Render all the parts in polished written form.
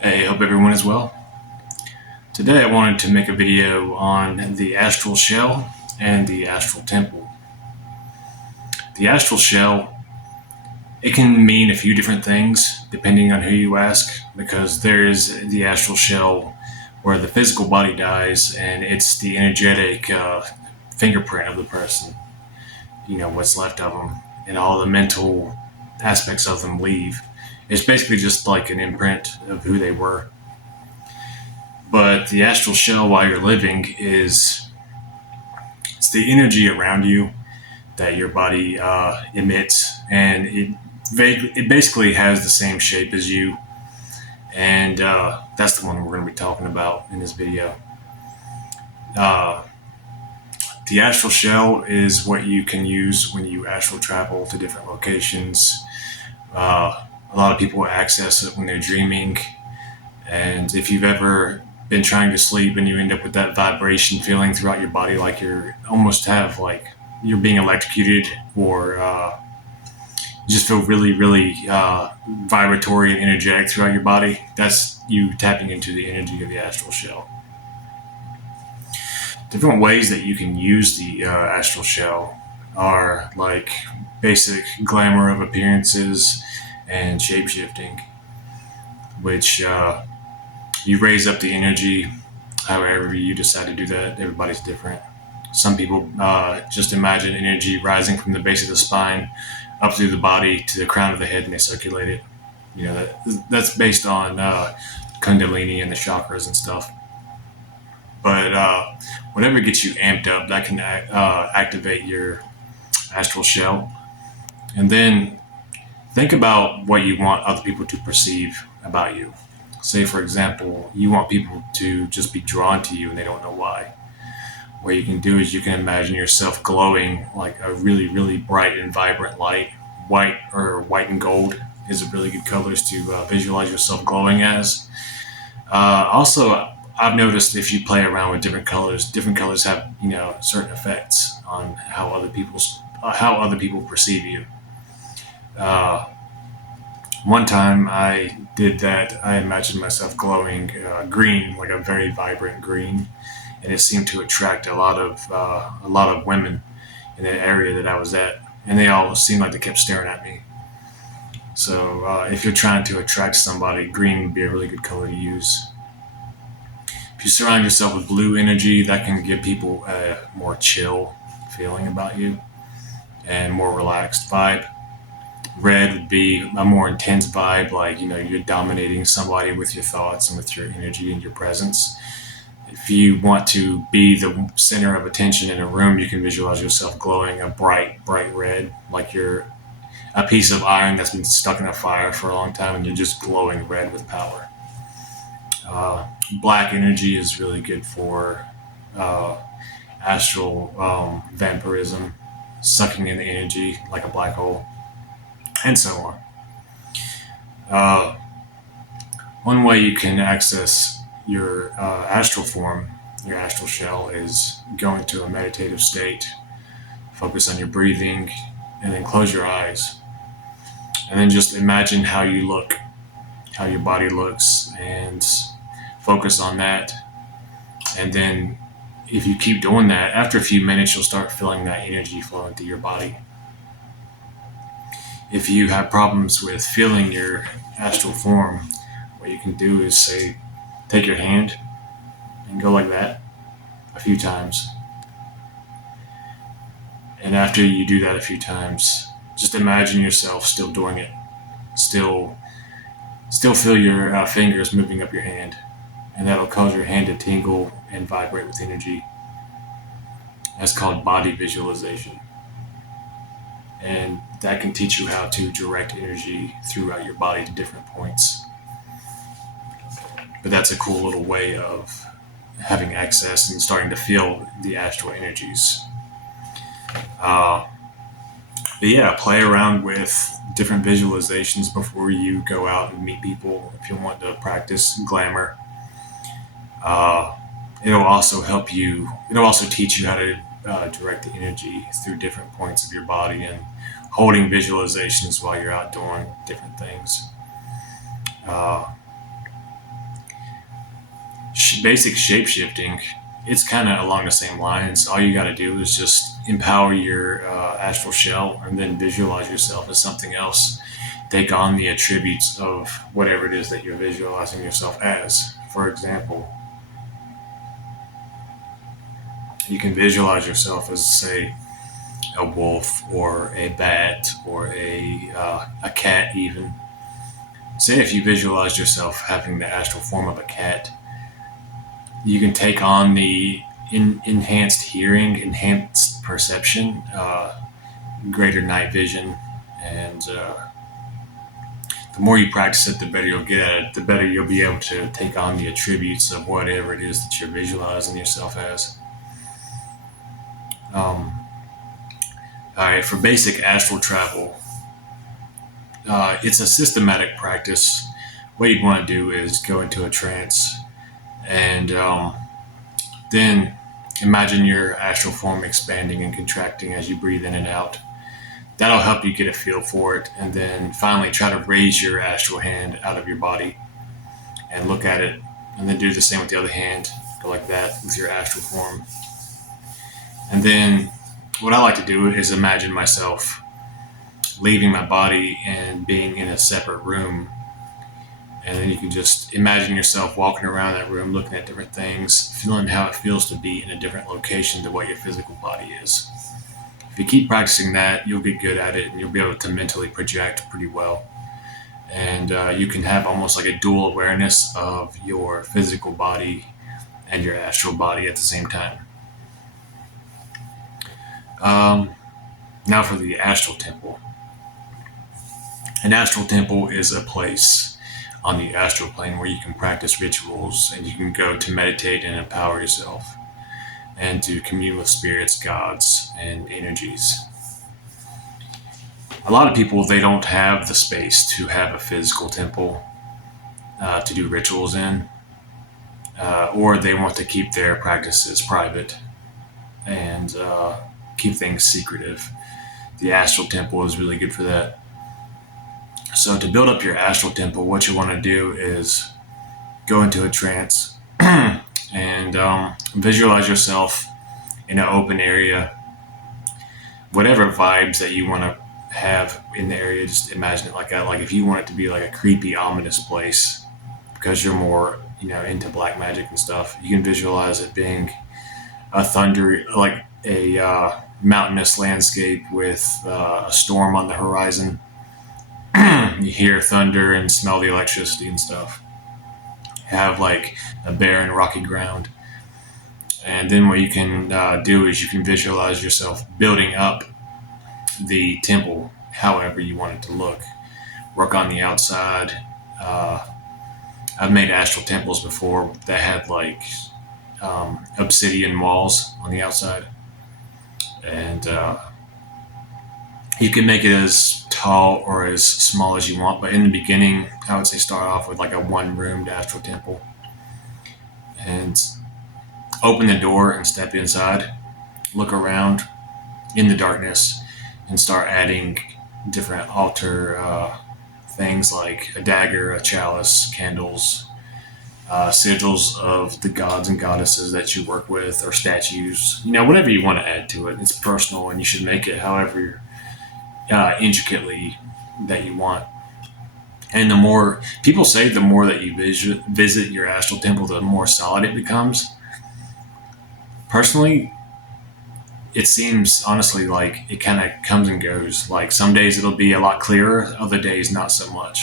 Hey, hope everyone is well. Today I wanted to make a video on the astral shell and the astral temple. The astral shell, it can mean a few different things depending on who you ask, because there is the astral shell where the physical body dies and it's the energetic fingerprint of the person, what's left of them, and all the mental aspects of them leave. It's basically just like an imprint of who they were. But the astral shell while you're living it's the energy around you that your body emits, and it basically has the same shape as you, and that's the one we're going to be talking about in this video. Uh, the astral shell is what you can use when you astral travel to different locations. A lot of people access it when they're dreaming, and if you've ever been trying to sleep and you end up with that vibration feeling throughout your body, like you're almost have like you're being electrocuted, or you just feel really, really vibratory and energetic throughout your body, that's you tapping into the energy of the astral shell. Different ways that you can use the astral shell are like basic glamour of appearances and shape shifting, which you raise up the energy however you decide to do that. Everybody's different. Some people just imagine energy rising from the base of the spine up through the body to the crown of the head, and they circulate it. That's based on Kundalini and the chakras and stuff. But whatever gets you amped up, that can activate your astral shell. And then think about what you want other people to perceive about you. Say, for example, you want people to just be drawn to you and they don't know why. What you can do is you can imagine yourself glowing like a really, really bright and vibrant light. White and gold is a really good colors to visualize yourself glowing as. Also, I've noticed if you play around with different colors have certain effects on how other people perceive you. Uh, One time I did that. I imagined myself glowing green, like a very vibrant green, and it seemed to attract a lot of women in the area that I was at, and they all seemed like they kept staring at me. So if you're trying to attract somebody, green would be a really good color to use. If you surround yourself with blue energy, that can give people a more chill feeling about you and more relaxed vibe. Red would be a more intense vibe, like you're dominating somebody with your thoughts and with your energy and your presence. If you want to be the center of attention in a room, you can visualize yourself glowing a bright, bright red, like you're a piece of iron that's been stuck in a fire for a long time and you're just glowing red with power. Uh, Black energy is really good for uh, astral vampirism, sucking in the energy like a black hole, and so on. Uh, One way you can access your astral form, your astral shell, is go into a meditative state, focus on your breathing, and then close your eyes. And then just imagine how you look, how your body looks, and focus on that. And then if you keep doing that, after a few minutes, you'll start feeling that energy flowing through your body. If you have problems with feeling your astral form, what you can do is say, take your hand and go like that a few times. And after you do that a few times, just imagine yourself still doing it. Still, still feel your fingers moving up your hand, and that'll cause your hand to tingle and vibrate with energy. That's called body visualization, and that can teach you how to direct energy throughout your body to different points. But that's a cool little way of having access and starting to feel the astral energies. Uh, but yeah, play around with different visualizations before you go out and meet people if you want to practice glamour. Uh, it'll also help you, it'll also teach you how to direct the energy through different points of your body and holding visualizations while you're out doing different things. Uh, basic shape shifting, it's kind of along the same lines. All you got to do is just empower your astral shell and then visualize yourself as something else. Take on the attributes of whatever it is that you're visualizing yourself as. For example, you can visualize yourself as, say, a wolf or a bat or a cat, even. Say if you visualized yourself having the astral form of a cat, you can take on the enhanced hearing, enhanced perception, greater night vision, and the more you practice it, the better you'll get at it. The better you'll be able to take on the attributes of whatever it is that you're visualizing yourself as. All right, for basic astral travel, it's a systematic practice. What you'd want to do is go into a trance and then imagine your astral form expanding and contracting as you breathe in and out. That'll help you get a feel for it. And then finally try to raise your astral hand out of your body and look at it. And then do the same with the other hand. Go like that with your astral form. And then what I like to do is imagine myself leaving my body and being in a separate room. And then you can just imagine yourself walking around that room, looking at different things, feeling how it feels to be in a different location than what your physical body is. If you keep practicing that, you'll get good at it and you'll be able to mentally project pretty well. And you can have almost like a dual awareness of your physical body and your astral body at the same time. Now for the astral temple. An astral temple is a place on the astral plane where you can practice rituals and you can go to meditate and empower yourself and to commune with spirits, gods, and energies. A lot of people, they don't have the space to have a physical temple to do rituals in, or they want to keep their practices private and keep things secretive. The astral temple is really good for that. So to build up your astral temple, what you want to do is go into a trance and visualize yourself in an open area. Whatever vibes that you want to have in the area, just imagine it like that. Like if you want it to be like a creepy, ominous place, because you're more, into black magic and stuff, you can visualize it being a thunder, like a mountainous landscape with a storm on the horizon. You hear thunder and smell the electricity and stuff. Have like a barren, rocky ground. And then what you can do is you can visualize yourself building up the temple however you want it to look. Work on the outside. I've made astral temples before that had like obsidian walls on the outside. And you can make it as tall or as small as you want, but in the beginning, I would say start off with like a one-roomed astral temple. And open the door and step inside. Look around in the darkness and start adding different altar things like a dagger, a chalice, candles, sigils of the gods and goddesses that you work with, or statues. Whatever you want to add to it. It's personal, and you should make it however intricately that you want. And the more people say, the more that you visit your astral temple, the more solid it becomes. Personally, it seems honestly like it kind of comes and goes. Like some days it'll be a lot clearer, other days not so much.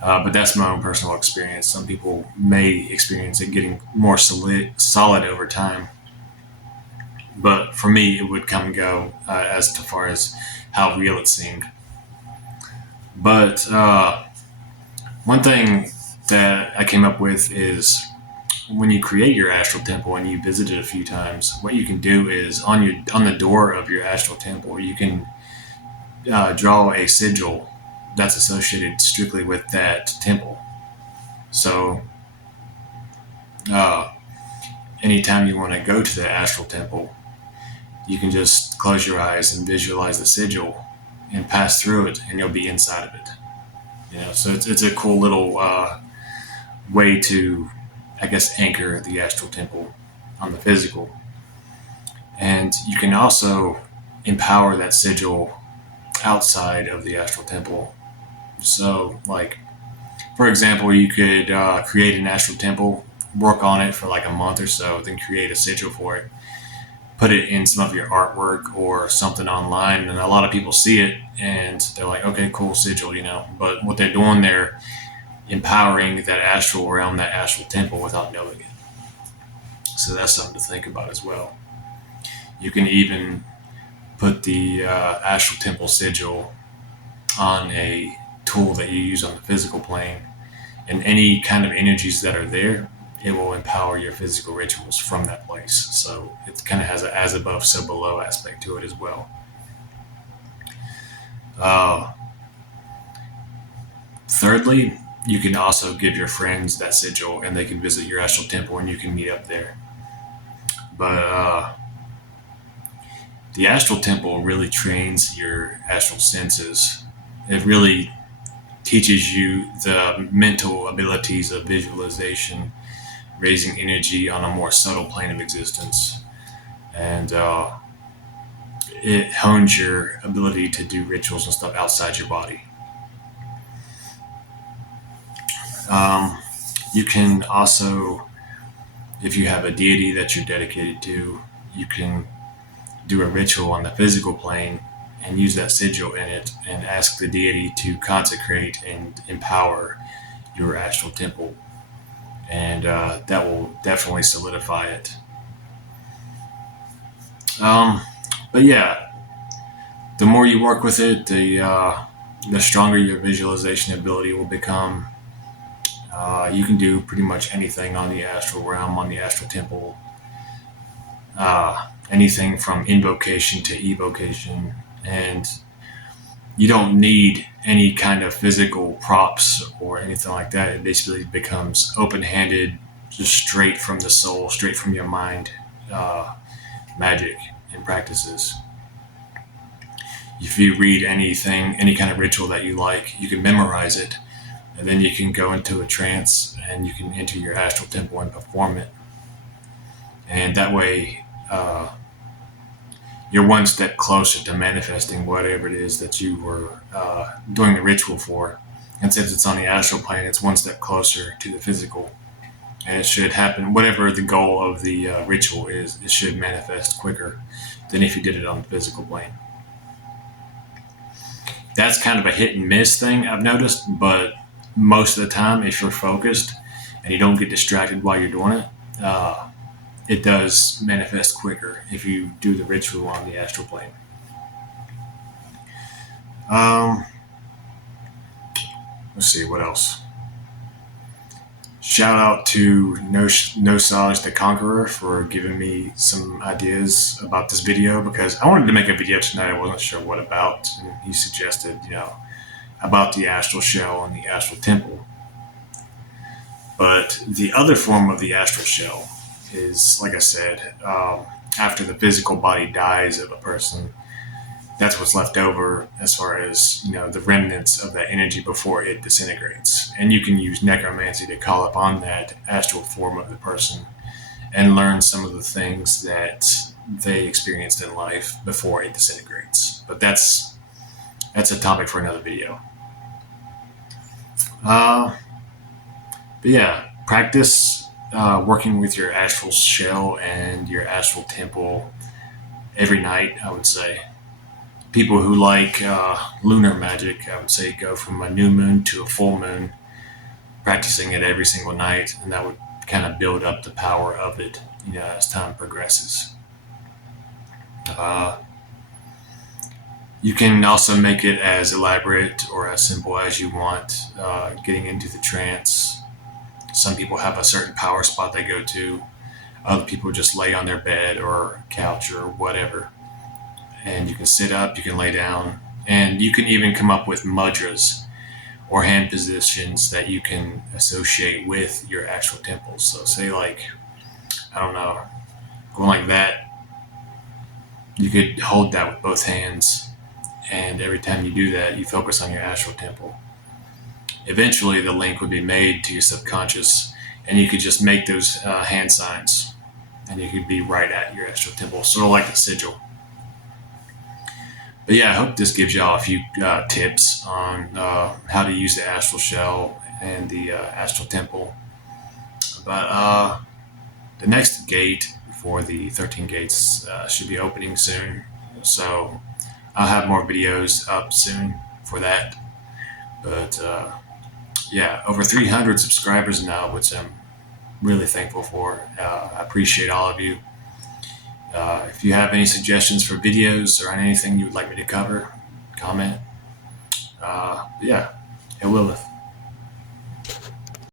But that's my own personal experience. Some people may experience it getting more solid over time. But for me, it would come and go as far as how real it seemed. But one thing that I came up with is when you create your astral temple and you visit it a few times, what you can do is on the door of your astral temple, you can draw a sigil that's associated strictly with that temple. So anytime you want to go to the astral temple, you can just close your eyes and visualize the sigil and pass through it, and you'll be inside of it. So it's a cool little way to I guess, anchor the astral temple on the physical. And you can also empower that sigil outside of the astral temple. So, like, for example, you could create an astral temple, work on it for like a month or so, then create a sigil for it, put it in some of your artwork or something online, and a lot of people see it and they're like, okay, cool sigil, you know. But what they're doing, they're empowering that astral realm, that astral temple, without knowing it. So that's something to think about as well. You can even put the astral temple sigil on a tool that you use on the physical plane, and any kind of energies that are there, it will empower your physical rituals from that place. So it kind of has an as above, so below aspect to it as well. Uh, Thirdly, you can also give your friends that sigil and they can visit your astral temple and you can meet up there. But the astral temple really trains your astral senses. It really teaches you the mental abilities of visualization, raising energy on a more subtle plane of existence. And it hones your ability to do rituals and stuff outside your body. You can also, if you have a deity that you're dedicated to, you can do a ritual on the physical plane and use that sigil in it and ask the deity to consecrate and empower your astral temple. And that will definitely solidify it. But yeah, the more you work with it, the stronger your visualization ability will become. You can do pretty much anything on the astral realm, on the astral temple. Anything from invocation to evocation, and you don't need any kind of physical props or anything like that. It basically becomes open-handed, just straight from the soul, straight from your mind, magic and practices. If you read anything, any kind of ritual that you like, you can memorize it, and then you can go into a trance and you can enter your astral temple and perform it. And that way, you're one step closer to manifesting whatever it is that you were doing the ritual for. And since it's on the astral plane, it's one step closer to the physical. And it should happen, whatever the goal of the ritual is, it should manifest quicker than if you did it on the physical plane. That's kind of a hit and miss thing I've noticed, but most of the time, if you're focused and you don't get distracted while you're doing it, it does manifest quicker if you do the ritual on the astral plane. Let's see, what else? Shout out to Nosaj The Conqueror for giving me some ideas about this video, because I wanted to make a video tonight. I wasn't sure what about, and he suggested, about the astral shell and the astral temple. But the other form of the astral shell is, like I said, after the physical body dies of a person, that's what's left over as far as, the remnants of that energy before it disintegrates. And you can use necromancy to call upon that astral form of the person and learn some of the things that they experienced in life before it disintegrates. But that's a topic for another video. But yeah, practice working with your astral shell and your astral temple every night, I would say. People who like lunar magic, I would say go from a new moon to a full moon, practicing it every single night, and that would kind of build up the power of it, as time progresses. You can also make it as elaborate or as simple as you want, getting into the trance. Some people have a certain power spot they go to. Other people just lay on their bed or couch or whatever. And you can sit up, you can lay down, and you can even come up with mudras or hand positions that you can associate with your actual temples. So say like, I don't know, going like that, you could hold that with both hands, and every time you do that, you focus on your astral temple. Eventually, the link would be made to your subconscious, and you could just make those hand signs, and you could be right at your astral temple, sort of like a sigil. But yeah, I hope this gives y'all a few tips on how to use the astral shell and the astral temple. But the next gate for the 13 gates should be opening soon, so I'll have more videos up soon for that. But yeah, over 300 subscribers now, which I'm really thankful for. I appreciate all of you. If you have any suggestions for videos or anything you would like me to cover, comment. Yeah, it will.